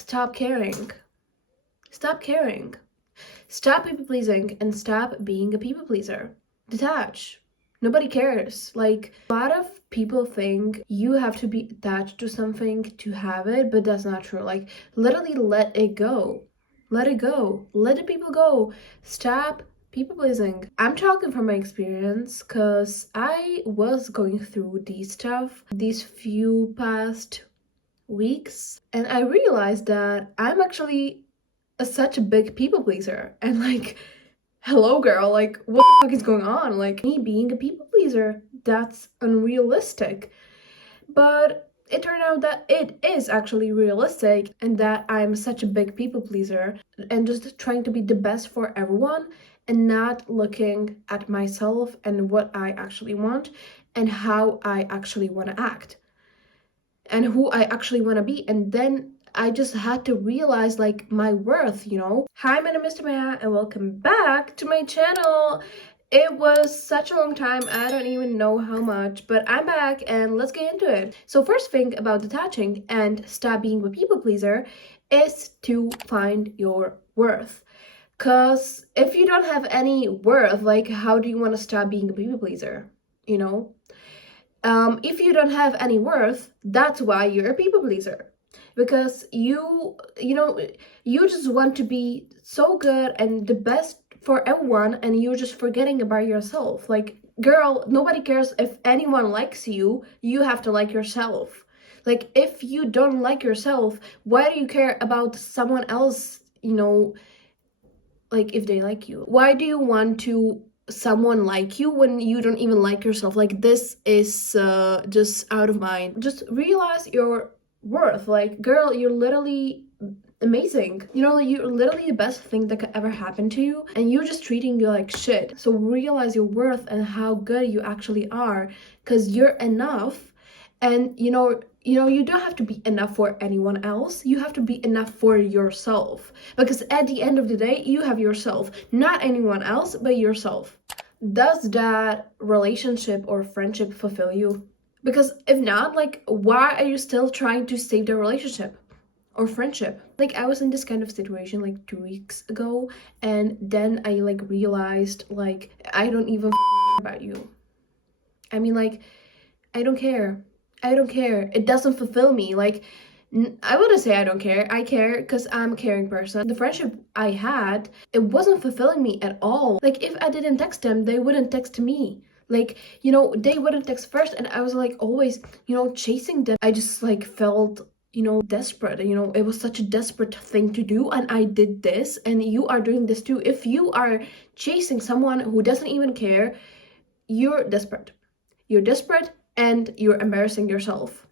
stop caring. Stop caring. Stop people pleasing and stop being a people pleaser. Detach. Nobody cares. Like, a lot of people think you have to be attached to something to have it, but that's not true. Like, literally let it go. Let it go. Let the people go. Stop people pleasing. I'm talking from my experience because I was going through these stuff these few past weeks, and I realized that I'm actually such a big people pleaser. And like, hello girl, like what the fuck is going on? Like, me being a people pleaser, that's unrealistic. But it turned out that it is actually realistic, and that I'm such a big people pleaser and just trying to be the best for everyone and not looking at myself and what I actually want and how I actually want to act and who I actually want to be. And then I just had to realize like my worth, you know? Hi, my name is Maya and welcome back to my channel. It was such a long time, I don't even know how much, but I'm back and let's get into it. So first thing about detaching and stop being a people pleaser is to find your worth. Cause if you don't have any worth, like how do you want to stop being a people pleaser, you know? If you don't have any worth, that's why you're a people pleaser, because you just want to be so good and the best for everyone, and you're just forgetting about yourself. Like, girl, nobody cares if anyone likes you. You have to like yourself. Like, if you don't like yourself, why do you care about someone else, like if they like you? Why do you want to someone like you when you don't even like yourself? Like, this is just out of mind. Just realize your worth. Like, girl, you're literally amazing. You're literally the best thing that could ever happen to you, and you're just treating you like shit. So realize your worth and how good you actually are, because you're enough. And you don't have to be enough for anyone else. You have to be enough for yourself, because at the end of the day, you have yourself, not anyone else but yourself. Does that relationship or friendship fulfill you? Because if not, like, why are you still trying to save the relationship or friendship? Like, I was in this kind of situation like 2 weeks ago, and then I like realized, like, I don't even about you. I mean, like, I don't care. It doesn't fulfill me. Like, I wouldn't say I don't care. I care because I'm a caring person. The friendship I had, it wasn't fulfilling me at all. Like, if I didn't text them, they wouldn't text me. Like, they wouldn't text first, and I was like always, chasing them. I just like felt, desperate. It was such a desperate thing to do, and I did this, and you are doing this too. If you are chasing someone who doesn't even care, you're desperate. You're desperate and you're embarrassing yourself.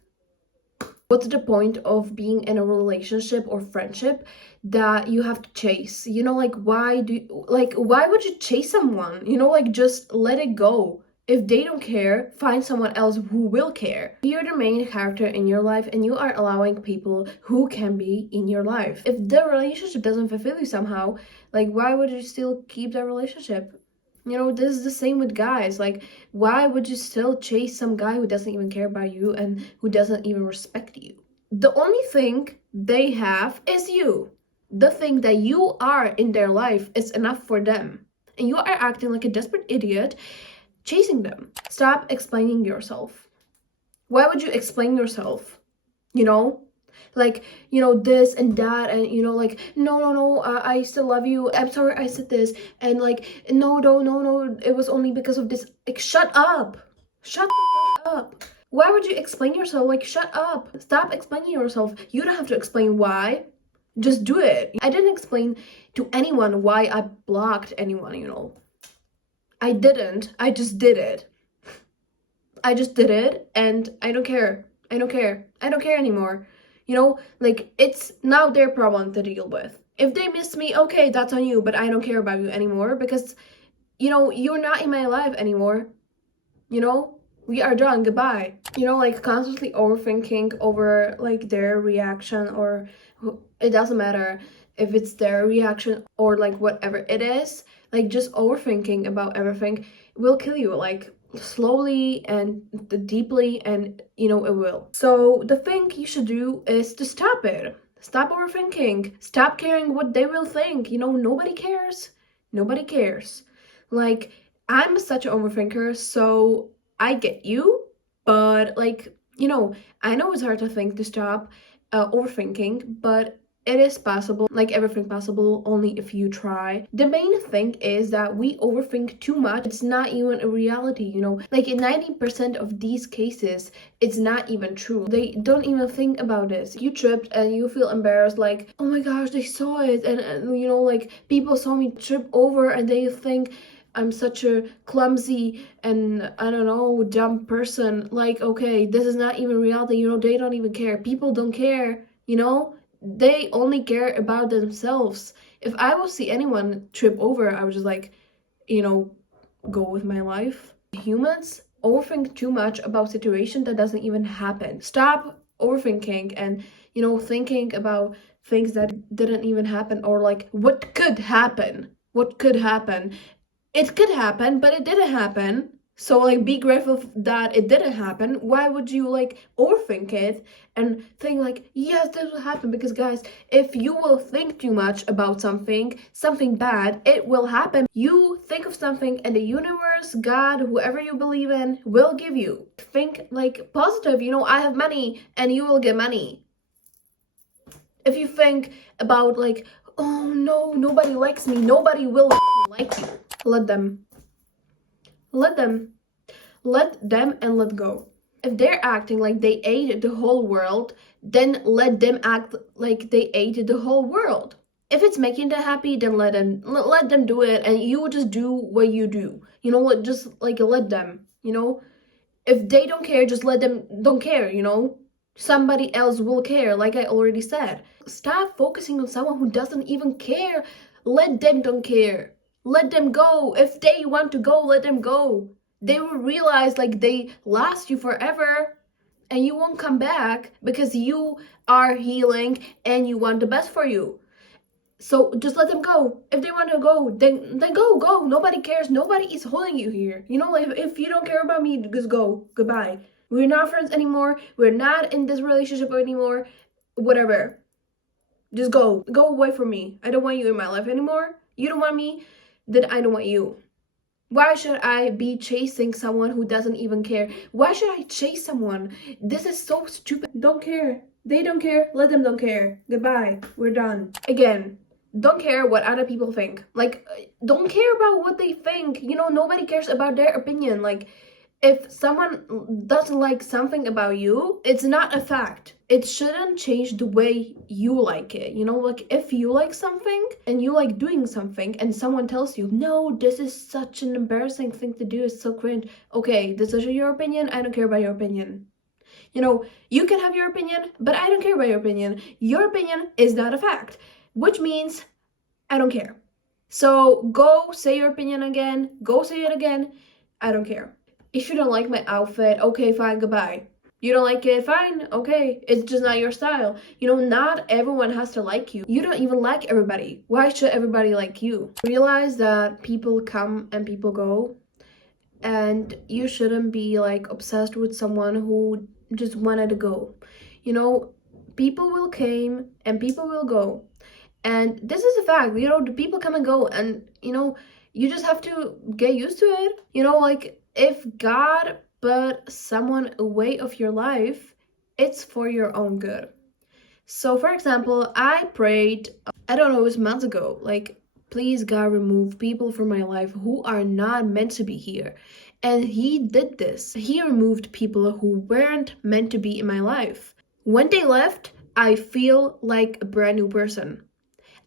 What's the point of being in a relationship or friendship that you have to chase? Like, why would you chase someone? Like, just let it go. If they don't care, find someone else who will care. You're the main character in your life, and you are allowing people who can be in your life. If the relationship doesn't fulfill you somehow, like, why would you still keep that relationship? This is the same with guys. Like, why would you still chase some guy who doesn't even care about you and who doesn't even respect you? The only thing they have is you. The thing that you are in their life is enough for them. And you are acting like a desperate idiot chasing them. Stop explaining yourself. Why would you explain yourself? Like, this and that, and like, no, I still love you, I'm sorry I said this, and like, no, it was only because of this. Like, shut up. Shut the fuck up. Why would you explain yourself? Like, shut up. Stop explaining yourself. You don't have to explain why. Just do it. I didn't explain to anyone why I blocked anyone. I didn't. I just did it. And I don't care. I don't care anymore. Like, it's now their problem to deal with. If they miss me, okay, that's on you, but I don't care about you anymore, because you're not in my life anymore. We are done. Goodbye. Like, constantly overthinking over like their reaction, or it doesn't matter if it's their reaction or like whatever it is. Like, just overthinking about everything will kill you. Like, slowly and deeply, and it will. So the thing you should do is to stop it. Stop overthinking. Stop caring what they will think. Nobody cares. Nobody cares. Like, I'm such an overthinker, so I get you, but like, I know it's hard to think to stop overthinking, but it is possible, like everything possible, only if you try. The main thing is that we overthink too much. It's not even a reality. Like in 90% of these cases, it's not even true. They don't even think about this. You tripped and you feel embarrassed, like, oh my gosh, they saw it, and like people saw me trip over and they think I'm such a clumsy and I don't know, dumb person. Like, okay, this is not even reality. They don't even care. People don't care. They only care about themselves. If I will see anyone trip over, I would just like, go with my life. Humans overthink too much about situation that doesn't even happen. Stop overthinking and thinking about things that didn't even happen, or like what could happen. What could happen? It could happen, but it didn't happen. So like be grateful that it didn't happen. Why would you like overthink it and think like, yes, this will happen? Because guys, if you will think too much about something bad, it will happen. You think of something and the universe, God, whoever you believe in, will give you. Think like positive, I have money and you will get money. If you think about like, oh no, nobody likes me, nobody will like you. Let them. Let them. Let them and let go. If they're acting like they ate the whole world, then let them act like they ate the whole world. If it's making them happy, then let them do it, and you just do what you do. What? Just like let them. If they don't care, just let them don't care. Somebody else will care, like I already said. Stop focusing on someone who doesn't even care. Let them don't care. Let them go. If they want to go, let them go. They will realize like they last you forever and you won't come back because you are healing and you want the best for you. So just let them go. If they want to go, then go. Nobody cares. Nobody is holding you here. If you don't care about me, just go. Goodbye. We're not friends anymore. We're not in this relationship anymore. Whatever. Just go. Go away from me. I don't want you in my life anymore. You don't want me, then I don't want you. Why should I be chasing someone who doesn't even care? Why should I chase someone? This is so stupid. Don't care. They don't care. Let them don't care. Goodbye. We're done. Again, don't care what other people think. Like, don't care about what they think. Nobody cares about their opinion. Like, if someone doesn't like something about you, it's not a fact. It shouldn't change the way you like it. Like if you like something and you like doing something and someone tells you, no, this is such an embarrassing thing to do, it's so cringe. Okay, this is your opinion. I don't care about your opinion. You can have your opinion, but I don't care about your opinion. Your opinion is not a fact, which means I don't care. So go say your opinion again. Go say it again. I don't care. If you don't like my outfit, okay, fine, goodbye. You don't like it, fine, okay, it's just not your style. Not everyone has to like you. You don't even like everybody. Why should everybody like you? Realize that people come and people go, and you shouldn't be like obsessed with someone who just wanted to go. People will came and people will go. And this is a fact, the people come and go, and you just have to get used to it. Like if God put someone away of your life, it's for your own good. So for example, I prayed, I don't know, it was months ago, like, please God, remove people from my life who are not meant to be here. And he did this. He removed people who weren't meant to be in my life. When they left, I feel like a brand new person.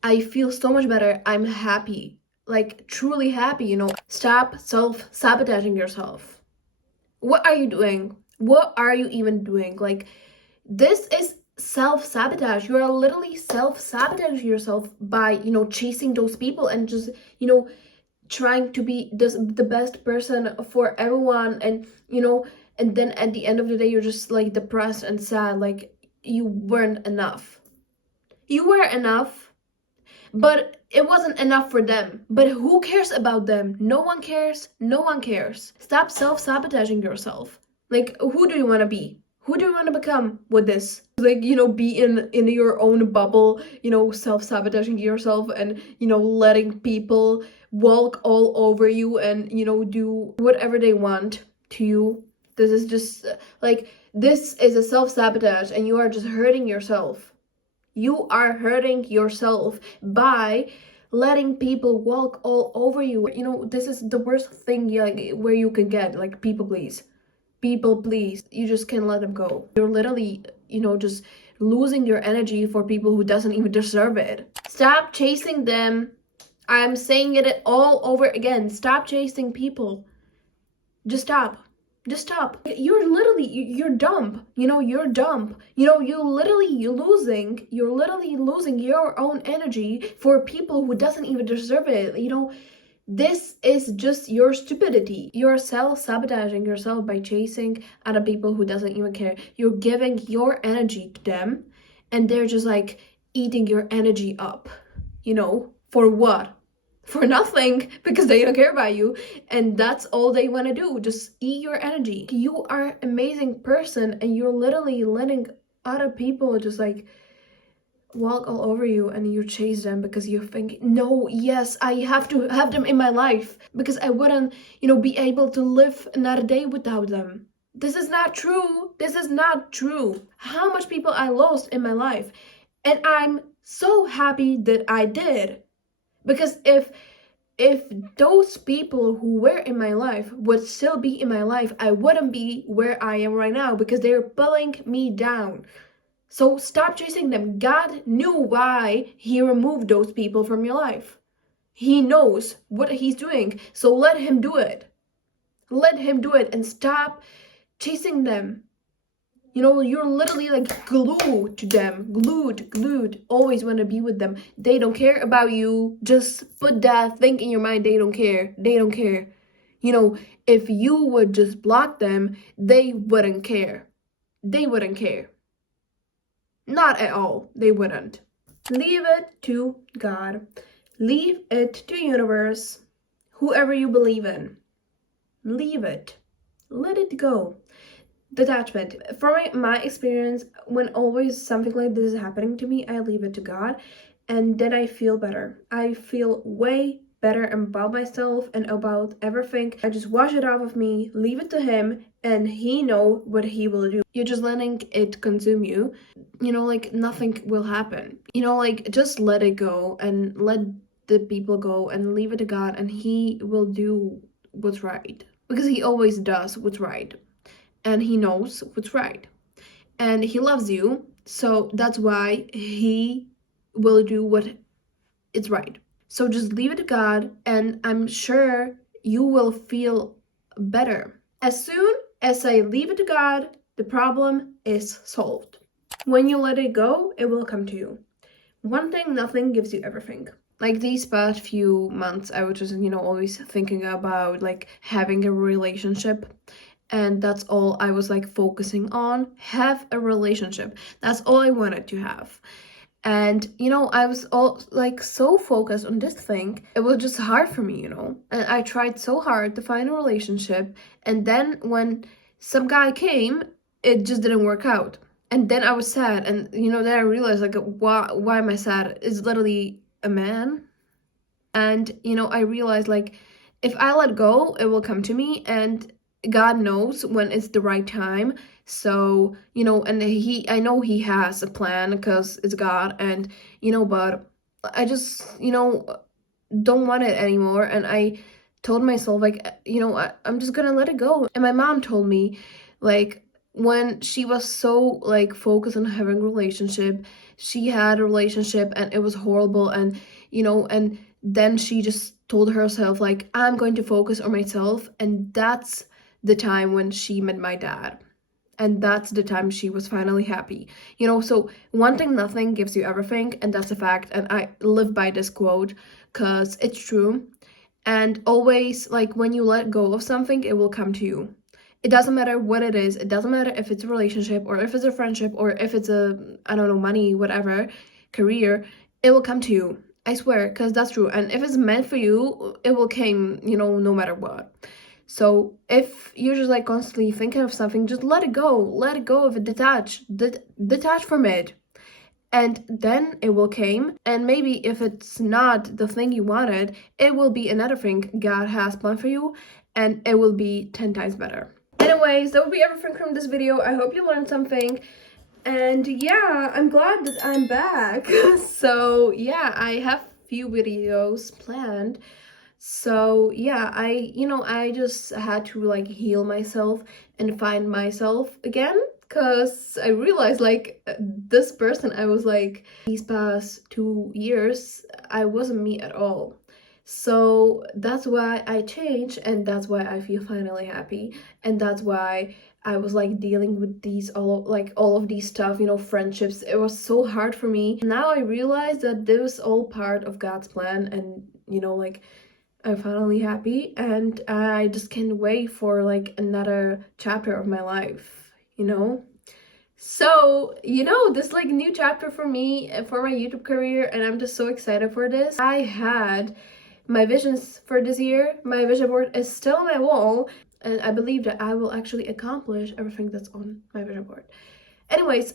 I feel so much better. I'm happy, like truly happy. Stop self-sabotaging yourself. What are you doing? What are you even doing? Like, this is self-sabotage. You are literally self-sabotaging yourself by, chasing those people and just, trying to be the best person for everyone. And, and then at the end of the day, you're just like depressed and sad. Like, you weren't enough. You were enough. But it wasn't enough for them. But who cares about them? No one cares. No one cares. Stop self-sabotaging yourself. Like, who do you want to be? Who do you want to become with this? Like, be in your own bubble, self-sabotaging yourself and, letting people walk all over you and, do whatever they want to you. This is just like, this is a self-sabotage, and you are just hurting yourself. You are hurting yourself by letting people walk all over you. This is the worst thing, like, where you can get, like, people please. People please. You just can't let them go. You're literally, just losing your energy for people who doesn't even deserve it. Stop chasing them. I'm saying it all over again. Stop chasing people. Just stop. Just stop. You're literally, you're dumb. You're dumb. You're literally losing your own energy for people who doesn't even deserve it. This is just your stupidity. You're self-sabotaging yourself by chasing other people who doesn't even care. You're giving your energy to them, and they're just like eating your energy up. For what? For nothing, because they don't care about you, and that's all they want to do, just eat your energy. You are an amazing person, and you're literally letting other people just like walk all over you, and you chase them because you think, no, yes, I have to have them in my life because I wouldn't, be able to live another day without them. This is not true. This is not true. How much people I lost in my life, and I'm so happy that I did. Because if those people who were in my life would still be in my life, I wouldn't be where I am right now, because they're pulling me down. So stop chasing them. God knew why he removed those people from your life. He knows what he's doing. So let him do it. Let him do it, and stop chasing them. You're literally like glued to them. Glued. Always want to be with them. They don't care about you. Just put that thing in your mind. They don't care. They don't care. If you would just block them, they wouldn't care. They wouldn't care. Not at all. They wouldn't. Leave it to God. Leave it to universe. Whoever you believe in. Leave it. Let it go. Detachment. From my experience, when always something like this is happening to me, I leave it to God, and then I feel better. I feel way better about myself and about everything. I just wash it off of me, leave it to him, and he know what he will do. You're just letting it consume you. Like, nothing will happen. Like, just let it go and let the people go and leave it to God, and he will do what's right, because he always does what's right. And he knows what's right, and he loves you, so that's why he will do what is right. So just leave it to God, and I'm sure you will feel better. As soon as I leave it to God, the problem is solved. When you let it go, it will come to you. One thing, nothing gives you everything. Like, these past few months, I was just, always thinking about like having a relationship. And that's all I was like focusing on. Have a relationship. That's all I wanted to have. And I was all like so focused on this thing. It was just hard for me, and I tried so hard to find a relationship. And then when some guy came, it just didn't work out. And then I was sad. And then I realized, like, why am I sad? It's literally a man. And I realized, like, if I let go, it will come to me, and God knows when it's the right time. So, and I know he has a plan because it's God, and, but I just, don't want it anymore. And I told myself, like, I'm just gonna let it go. And my mom told me, like, when she was so, like, focused on having a relationship, she had a relationship and it was horrible. And, and then she just told herself, like, I'm going to focus on myself. And that's the time when she met my dad, and that's the time she was finally happy. So one thing, nothing gives you everything, and that's a fact. And I live by this quote because it's true. And always, like, when you let go of something, it will come to you. It doesn't matter what it is. It doesn't matter if it's a relationship or if it's a friendship or if it's a, I don't know, money, whatever, career. It will come to you. I swear, because that's true. And if it's meant for you, it will come, no matter what. So if you're just like constantly thinking of something, just let it go of it, detach from it, and then it will came. And maybe if it's not the thing you wanted, it will be another thing God has planned for you, and it will be 10 times better. Anyways, that will be everything from this video. I hope you learned something. And yeah, I'm glad that I'm back. So yeah, I have few videos planned. So yeah, I just had to like heal myself and find myself again, because I realized like this person I was like these past 2 years, I wasn't me at all. So that's why I changed, and that's why I feel finally happy, and that's why I was like dealing with these all of these stuff, friendships. It was so hard for me. Now I realize that this was all part of God's plan, and like I'm finally happy, and I just can't wait for like another chapter of my life. So, this like new chapter for me for my YouTube career, and I'm just so excited for this. I had my visions for this year. My vision board is still on my wall, and I believe that I will actually accomplish everything that's on my vision board. Anyways,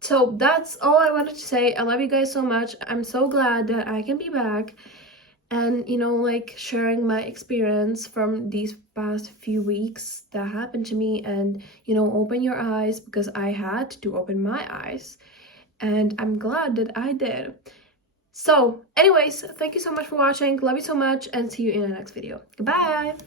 so that's all I wanted to say. I love you guys so much. I'm so glad that I can be back and like sharing my experience from these past few weeks that happened to me, and open your eyes, because I had to open my eyes, and I'm glad that I did. So anyways, thank you so much for watching. Love you so much, and see you in the next video. Goodbye.